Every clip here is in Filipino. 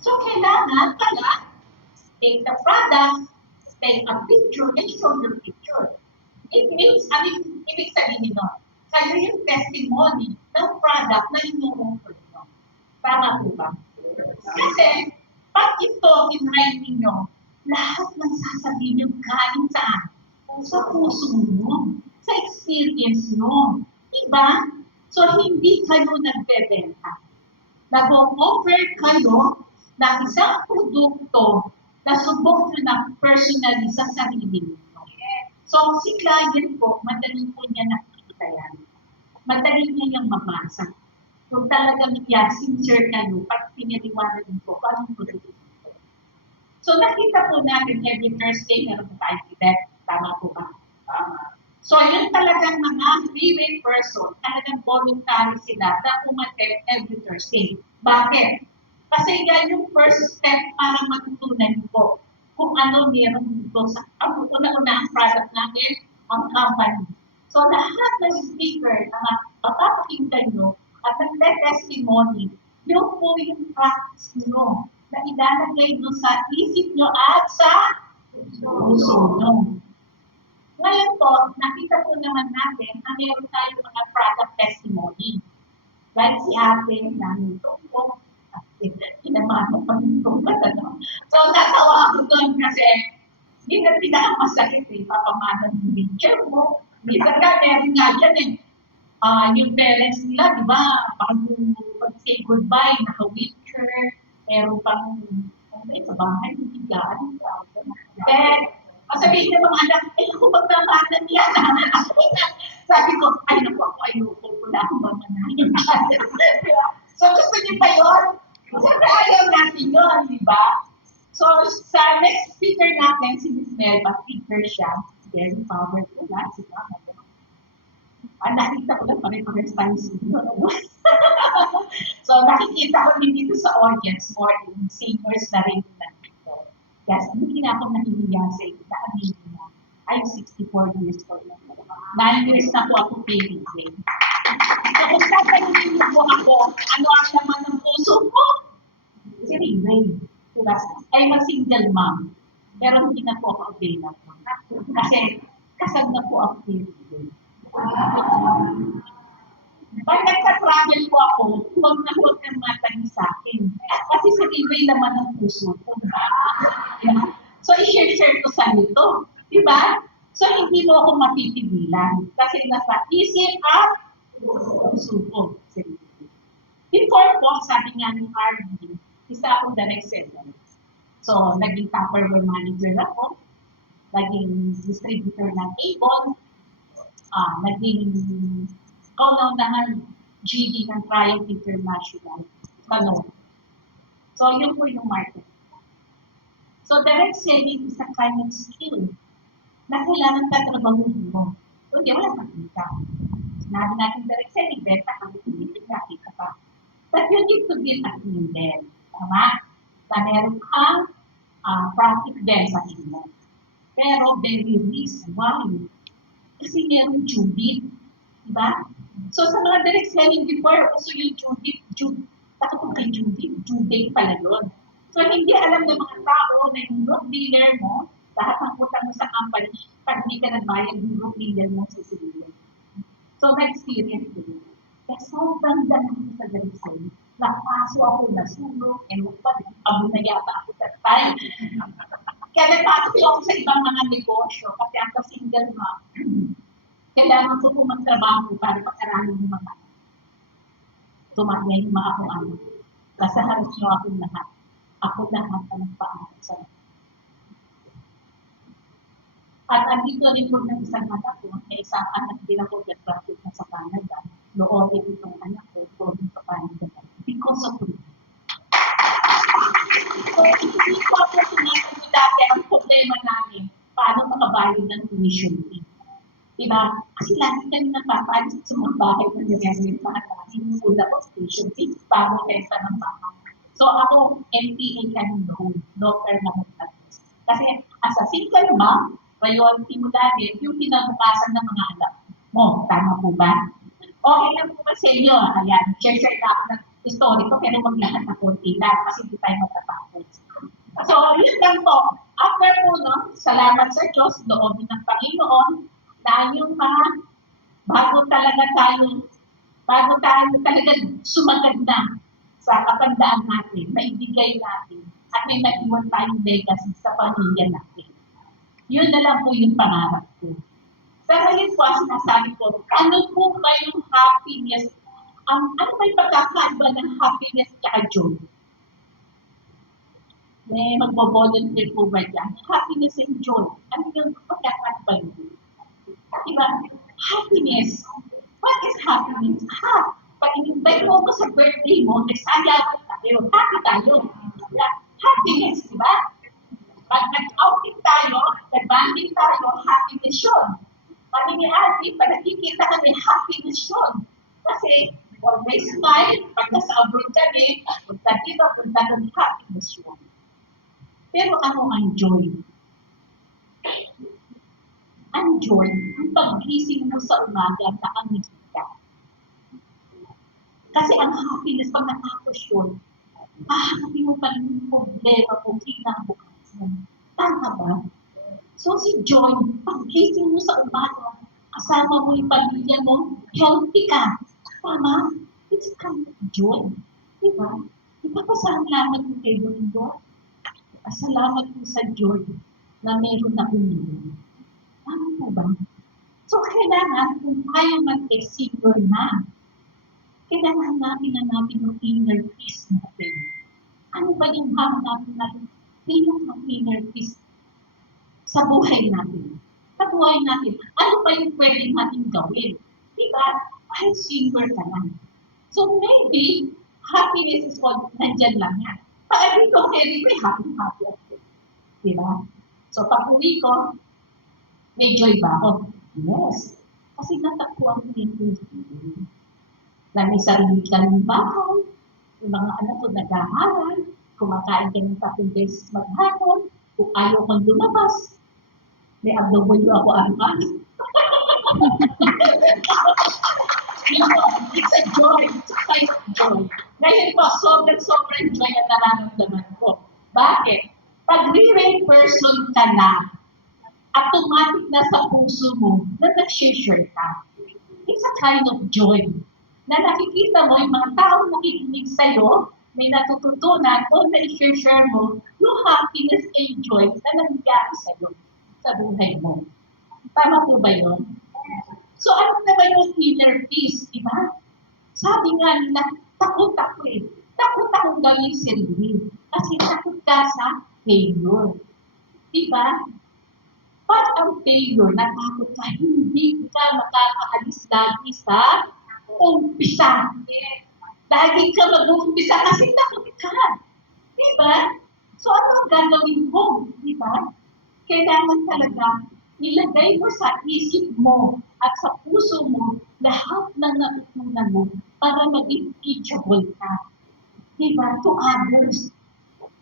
So, kailangan pala, take the product, take a picture, and show your picture. It means, ibig sabihin nun, kayo yung testimony ng product na inuungkol nyo. Tama po ba? Kasi, pag ito in-writing nyo, lahat ng sasabihin nyo galing saan? Sa puso nyo, sa experience nyo. Diba? So, hindi kayo nagbebenta. Nag-offer kayo ng isang produkto na subok nyo na personally sa sarili nyo. So, si client po, madali po niya nakikita yan. Madali niya yung mabasa. Kung talagang sincere kayo, pag pinaliwanag po, paano po ito? So, nakita po natin every Thursday, meron po tayong event. Tama po ba? So, yun talagang mga freeway person, talagang voluntary sila na umattend every Thursday. Bakit? Kasi yan yung first step para matutunan po kung ano meron dito sa una-una ang product natin, ang company. So, lahat ng speaker na mapapakinggan nyo at nagte-testimony, yun po yung practice nyo na ilalagay nyo sa isip nyo at sa puso nyo. Ngayon po, nakita po naman natin na meron tayong mga product testimony. Like si ate namin ito po, kinamano pa nito ba, ano? So, natawa ako doon kasi yun ang pinakamasakit eh, papamana ng picture mo. Minsan nga, meron nga dyan eh. Yung parents nila, di ba, pag-say goodbye, naka-wheelchair, meron pang, sa bahay, hindi gaan. Sabihin ng mga anak, ako magmamanan yan. Sabi ko, ay naku, ayoko, wala akong mamanahin. So, gusto niyo ba yun? Siyempre, ayaw natin yun, di ba? So, sa next speaker natin, si Ms. Melba, speaker siya. Very powerful, ha? Si Mama. Nakita ko lang pare-pares tayo sino. So, nakikita ko din dito sa audience, more in seniors na rin nandito. Yes, hindi na ako nahihiya sa ito. Naamin na. I'm 64 years old. 9 years na po ako PBA. So, kung tatanungin niyo po ako, ano ang naman ng puso mo? Si Ray. I'm a single mom. Pero hindi na po ako available. Kasi kasal na po ako PBA. Pag nagka-travel po ako, huwag na huwag kang matangin sa akin. Kasi sa iba'y naman ng puso ko. So, i-share ko sa ito. Diba? So, hindi mo ako mapipigilan. Kasi nasa isip at puso ko. Before po, sabi nga ni RD, isa akong direct seller. So, naging Tupperware manager ako. Naging distributor ng Avon. Naging kauna-unahan GD ng Triumph International. So, yun po yung market. So, direct selling is a kind of skill na kailangan tatrabahuhin mo. So, hindi, wala makita. Sinabi natin direct selling, beta ka, hindi nakita pa. But you need to build a team din. Tama? Na meron kang profit din sa team mo. Pero, very risk. Why? Kasi meron due date. Diba? So, sa mga direct selling before, also yung due date pala yun. So, hindi alam ng mga tao na yung group dealer mo, lahat ng utang mo sa company, pag hindi ka nagbayad, yung group dealer mo susunod. So, na-experience ko yun. Kaya sobrang dami sa direct selling. Nakaso ako, nasulog, and abo na yata ako sa time. Kaya nagpasok ako sa ibang mga negosyo kasi ako single mom. Kailangan ko po magtrabaho para pag-aralin yung mga tumagay yung mga kung ano. Kasi halos nyo akong lahat. Ako lahat ang nagpaaral sa At andito rin po ng isang anak ko, na isang anak din ako nag-graduate na sa Canada. Noon itong anak ko, going to Canada. Because of it. So, hindi ko ako sinasabi dati ang problema namin, paano makabayad ng tuition fee. Diba? Kasi lagi kami napapalit sa mga bahay na nagagawin yung una ko tuition fee, bago renta ng bahay. So, ako, NPA kami noon, no permanent address. Kasi, as a single mom, priority mo dahil yung kinabukasan ng mga anak mo. Tama po ba? Okay lang po ba sa inyo? Ayan, share na ako ng historiko, pero wag lahat na konti lang kasi hindi tayo matatapos. So, yun lang po. After po nun, salamat sa Diyos, loobin ng Panginoon, tayo bago talaga talaga sumagad na sa katandaan natin, maibigay natin, at may naiwan tayong legacy sa pamilya natin. Yun na lang po yung pangarap ko. Sa ngayon po, ang sinasabi ko, ano po ba yung happiness? Ano ba yung pagkakaiba ng happiness at joy? May magbo-volunteer po ba dyan? Happiness and joy. Ano yung pagkakaiba nyo? Diba? Happiness. What is happiness? Pag in-invite mo ako sa birthday mo, nagsayawan tayo. Happy tayo. Happiness, di ba? Pag nag-outing tayo, nag-banding tayo, happiness yun. Pag ni-ate, pag nakikita kami, happiness yun. Kasi, always smile, pag nasa abroad kami, punta dito, punta doon, happiness yun. Pero ano ang joy? Ang joy, ang pag-gising mo sa umaga na ang nakita. Kasi ang happiness, pag natapos yun, hindi mo pa rin yung problema kung kinabukasan. Tama ba? So si joy, pag-gising mo sa umaga, kasama mo yung pamilya mo, healthy ka. Tama? It's kind of joy. Diba? Ipapasalamat mo kay Lord. Salamat po sa joy na meron na uminom. Tama po ba? So kailangan, kung tayo mag-senior na, kailangan natin yung inner peace natin. Ano ba yung hahanapin natin bilang ng inner peace sa buhay natin? Sa buhay natin, ano ba yung pwede natin gawin? Diba? Kahit senior ka lang. So maybe, happiness is all, nandyan lang yan. Pag dito, pwede may happy. Diba? So pag uwi ko, may joy ba ako? Yes. Kasi natakuan ko yung peace. May sarili ka ng bahay, yung mga anak ko nag-aaral, kumakain ka ng 3 beses maghapon, kung ayaw kang lumabas, may abdomen ako araw-araw. It's a joy, it's a kind of joy. Ngayon po, sobrang joy ang nararamdaman ko. Bakit? Pag real person ka na, automatic na sa puso mo na nag-share ka. It's a kind of joy na nakikita mo yung mga taong nakikinig sa'yo, may natututunan o na-share mo yung happiness and joy na nangyari sa'yo sa buhay mo. Tama po ba yun? So ano na ba yung inner peace, di ba? Sabi nga nila, takot ako eh. Takot akong gawin sarili. Kasi takot ka sa failure. Di ba? Pag ang failure, natakot ka, hindi ka makakaalis lagi sa umpisa. Lagi ka mag-uumpisa kasi takot ka. Diba? So, ano ang gagawin mo? Diba? Kailangan talaga ilagay mo sa isip mo at sa puso mo lahat ng natutunan mo para maging teachable ka. Diba? To others.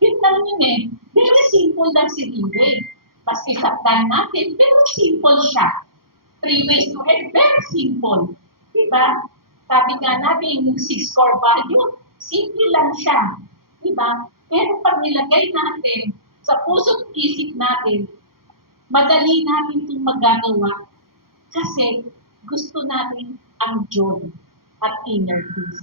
Yun lang yun eh. Very simple lang si Dine. Basta saktan natin, pero simple siya. 3 ways to head, very simple. Diba? Sabi nga natin, yung 6 core value, simple lang siya. Diba? Pero pag nilagay natin sa puso't isip natin, madali natin itong magagawa kasi gusto natin ang joy at inner peace.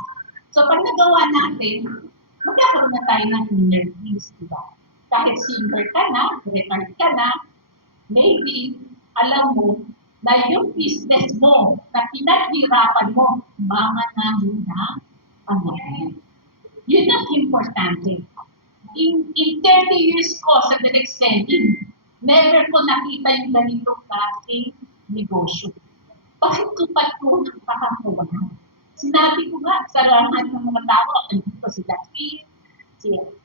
So pag nagawa natin, magkakaroon na tayo ng inner peace. Diba? Kahit senior ka na, retired ka na, maybe, alam mo, na yung business mo, na pinaghirapan mo, mga namin na anak. Yun ang importante. In 30 years ko sa direct selling, never ko nakita yung ganitong klaseng negosyo. Bakit ko pa ito nakakawa? Sinabi ko nga sa lahat ng mga tao, andito si David,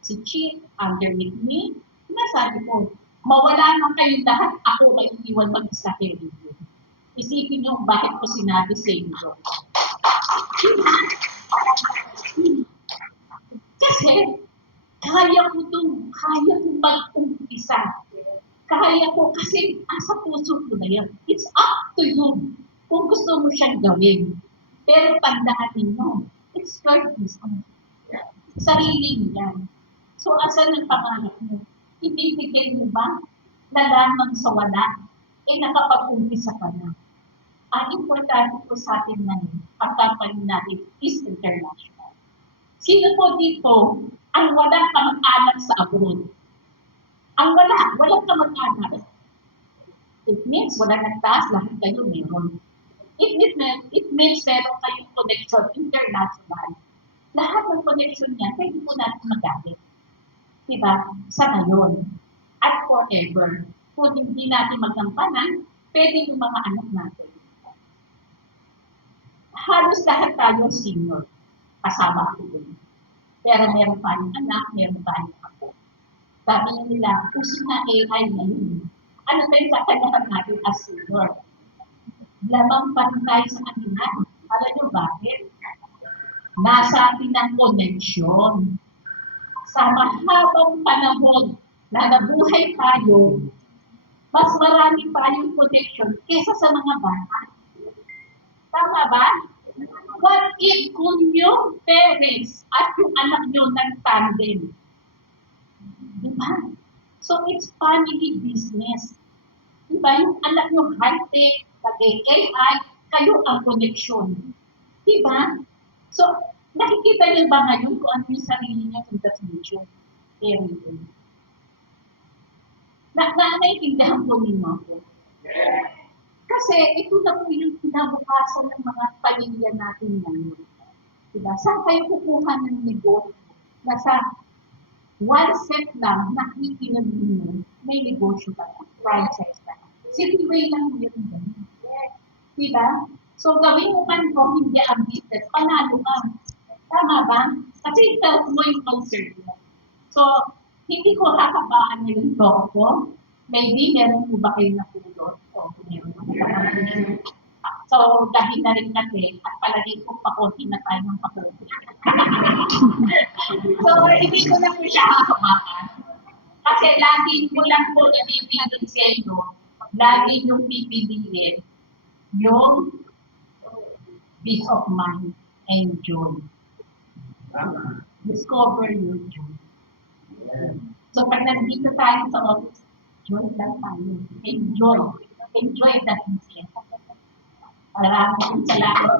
si Chief, underneath me, sinasabi ko, mawala na kayong lahat, ako may iwan mag-isa kayo dito. Isipin niyo bakit ko sinabi sa inyo. Kasi, kaya ko mag-umpisa. Kaya ko, kasi sa puso ko na yan. It's up to you kung gusto mo siyang gawin. Pero tandaan ninyo, it's your business. Sarili niyan. So, asan ang pangarap mo? Ibibigay mo ba na lamang sa wala? Nakapag-umpisa ka na. Ang importante po sa atin ngayon, ang company natin is international. Sino po dito ang walang kamag-anak sa abroad? Ang walang kamag-anak. It means wala nagtaas, lahat kayo meron. It means meron kayong connection international. Lahat ng connection niya, pwede po natin magamit. Diba? Sa ngayon. At forever. Kung hindi natin magkampanan, pwede yung mga anak natin. Halos lahat tayo senior. Kasama ako dun. Pero meron tayong anak, meron tayong ako. Sabi nila, uso na AI ngayon. Ano tayo kakalakan natin as senior? Lamang pa rin tayo sa kanila. Alam nyo bakit? Nasa atin ang connection. Sa mahabang panahon na nabuhay tayo, mas marami tayong connection kesa sa mga bata. Tama ba? What if kung yung parents at yung anak nyo nag-tandem? Diba? So, it's family business. Diba? Yung anak nyo high-tech, AI, kayo ang connection. Diba? So, nakikita niyo ba ngayon kung ano yung sarili niyo in the future? Very good. Naiintindihan po ninyo ako. Kasi ito na po yung kinabukasan ng mga pamilya natin ngayon. Diba? Saan kayo kukuha ng negosyo? Nasa one step lang, nakikinig ninyo, may negosyo ka na, franchise ka na. Simple lang yun. Diba? So, gawin mo man po, hindi ang business, panalo ka. Tama ba? Kasi ito mo yung concern mo. So, hindi ko kakabaan yung talk ko. Maybe meron po ba kayo napulot? So, meron po. So, dahil na rin kasi, at palagi ko pakunti na tayo ng pakunti. So, hindi ko na po siya kakabaan. Kasi lagi ko lang po nabibigyan sa inyo, lagi yung pipiliin yung peace of mind and joy. Discover your joy. So, pag nandito tayo sa office, joy lang tayo. Enjoy. Enjoy that business. Maraming salamat.